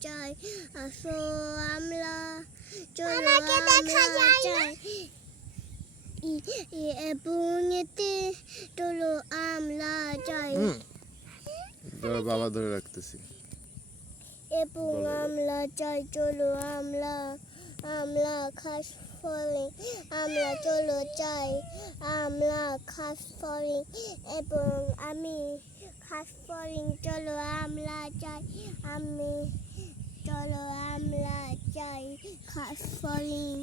চাই আসো আমলা চলো না। চাই ই- ই- এবং চলো আমলা চাই ধরো বাবা ধরে রাখতেছি এবং। আমলা চাই চলো আমলা আমলা খাস ফলে আমলা চলো চাই আমলা খাস ফলিং এবং আমি খাস ফলিং চলো আমলা চাই আমি চাই খাস ফলিং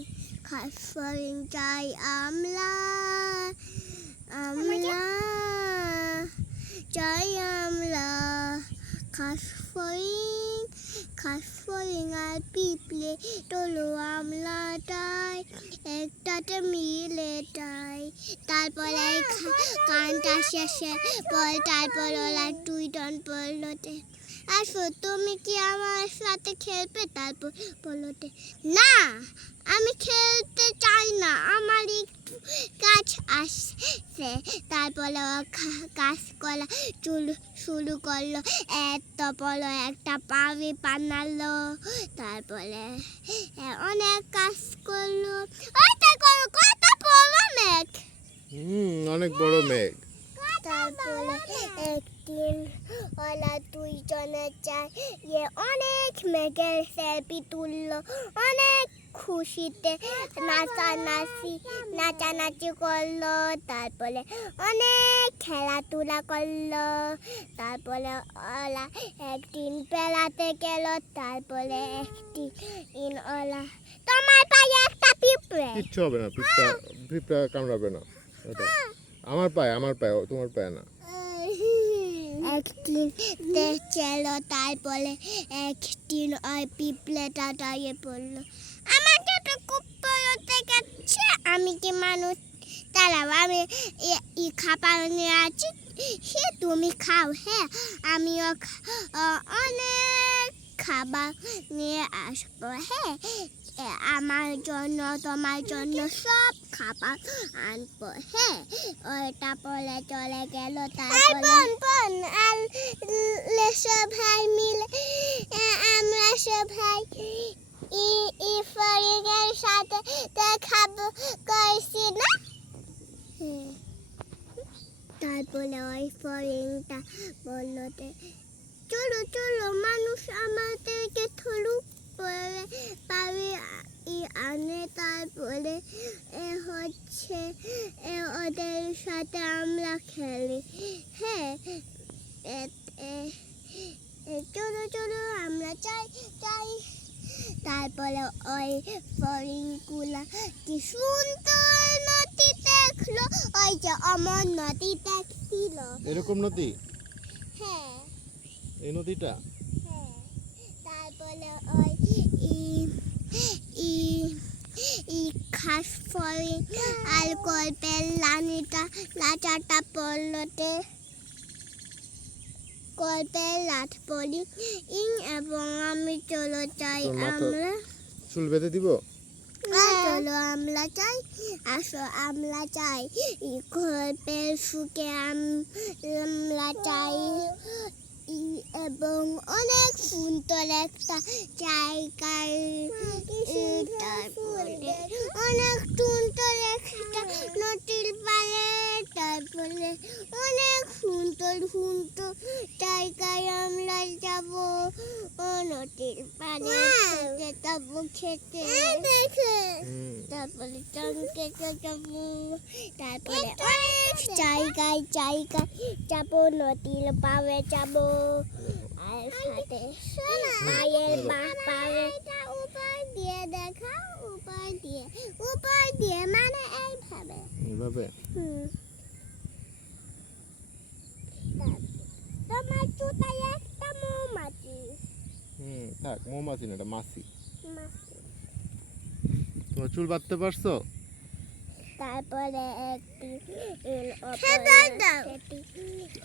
খাস ফলিং চাই আমলা আমলা চাই আমলা খাস ফলিং খাস ফলিং আর পিপলে টলো আমলা টাই একটাতে মিলে টাই তারপরে কানটা শেষে পর তারপর ওরা দুই জন পড়লোতে আসো তুমি কি আমার সাথে খেলবে? তারপর বলতে না আমি খেলতে চাই না আমার একটু কাজ আসছে। তারপরে কাজ করা চুল শুরু করল এত বড় একটা পাবি বানালো। তারপরে অনেক কাজ করল। কত বড় মেঘ। হুম অনেক বড় মেঘ। তারপরে একদিন ওরা দুইজনে ইয়ে অনেক মেঘের সেলফি তুললো, অনেক খুশিতে নাচানাচি নাচানাচি করল, তারপরে অনেক খেলাধুলা করল, তারপরে ওরা একদিন বেড়াতে গেল, তারপরে একদিন ওরা তোমার পায়ে একটা পিঁপড়ে। কিচ্ছু হবে না, পিঁপড়া পিঁপড়া কামড়াবে না। আমার পায়ে আমার পায়ে, তোমার পায়ে না। একদিন দেখছিল তারপরে একদিন ওই পিঁপড়েটা দাঁড়িয়ে পড়ল। আমাকে তো খুব বড় দেখাচ্ছে, আমি কি মানুষ? দাঁড়াও, আমি ই খাবার নিয়ে আছি সে তুমি খাও হ্যাঁ আমিও অনেক খাবার নিয়ে আসব হ্যাঁ? আমার জন্য তোমার জন্য সব খাবার আনব হ্যাঁ? ওইটা পরে চলে গেল তারপরে সবাই মিলে আমরা সবাই সাথে করেছি না? তারপরে ওই ফরিংটা বলল চলো চলো মানুষ আমাদেরকে থরুক পরে পাবে আনে তারপরে হচ্ছে এ ওদের সাথে আমরা খেলি। হ্যাঁ চলো চলো আমরা চাই চাই তারপরে ওই ফরিংগুলা কি সুন্দর নদী দেখল ওই যে অমর নদী দেখছিল। এরকম নদী? হ্যাঁ। এই নদীটা? তারপরে ওই ই খাস ফরিং আর গল্পের লানিটা পড়লোতে। গল্পের লাট পড়ি ইং এবং আমি চলো চাই আমরা। চুল বেঁধে দিব? চলো আমরা চাই আসো আমরা চাই। ই গল্পের সুখে আমরা চাই। এবং অনেক সুন্দর একটা জায়গায় অনেক সুন্দর একটা নদীর পাড়ে তারপরে অনেক সুন্দর সুন্দর জায়গায় আমরা যাব ও নদীর পাড়ে খেতে। খেতে হুম। তারপরে চমকে যাব তারপরে অনেক জায়গায় জায়গায় যাব নদীর পাড়ে যাব। সাথে। মায়ের বা পাড়ে উপর দিয়ে উপর দিয়ে। উপর দিয়ে মানে এইভাবে। এইভাবে? তোমার জুতায় একটা মৌমাছি। হুম থাক মৌমাছি না এটা মাছি। মাছি। তোমার চুল বাঁধতে পারছ? তারপরে একটি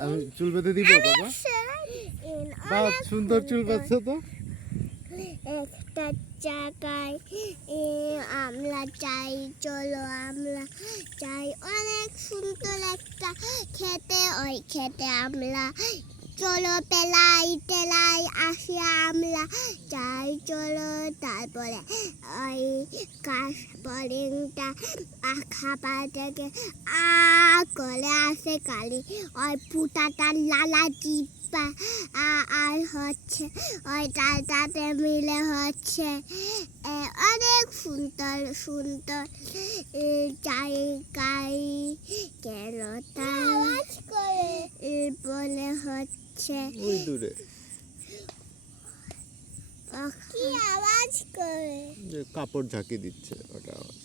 আমি চুল বেঁধে দিব বাবা। বাহ সুন্দর চুল বাঁধছো তো। একটা এ, আমরা চাই চলো আমরা চাই। অনেক সুন্দর একটা খেতে ওই খেতে আমরা চলো পেলাই টেলাই আসি আমরা। যাই চলো তারপরে ওই কাশ বরিংটা আখা পাটাকে আ করে আসে কালি। ওই পুটাটা লালা আ- আর হচ্ছে, ওই তাতে মিলে হচ্ছে। অনেক সুন্দর সুন্দর জায়গায় কেন তাই? বলে হচ্ছে ওই দূরে। কি আওয়াজ করে? যে কাপড় ঝাঁকি দিচ্ছে ওটা আওয়াজ।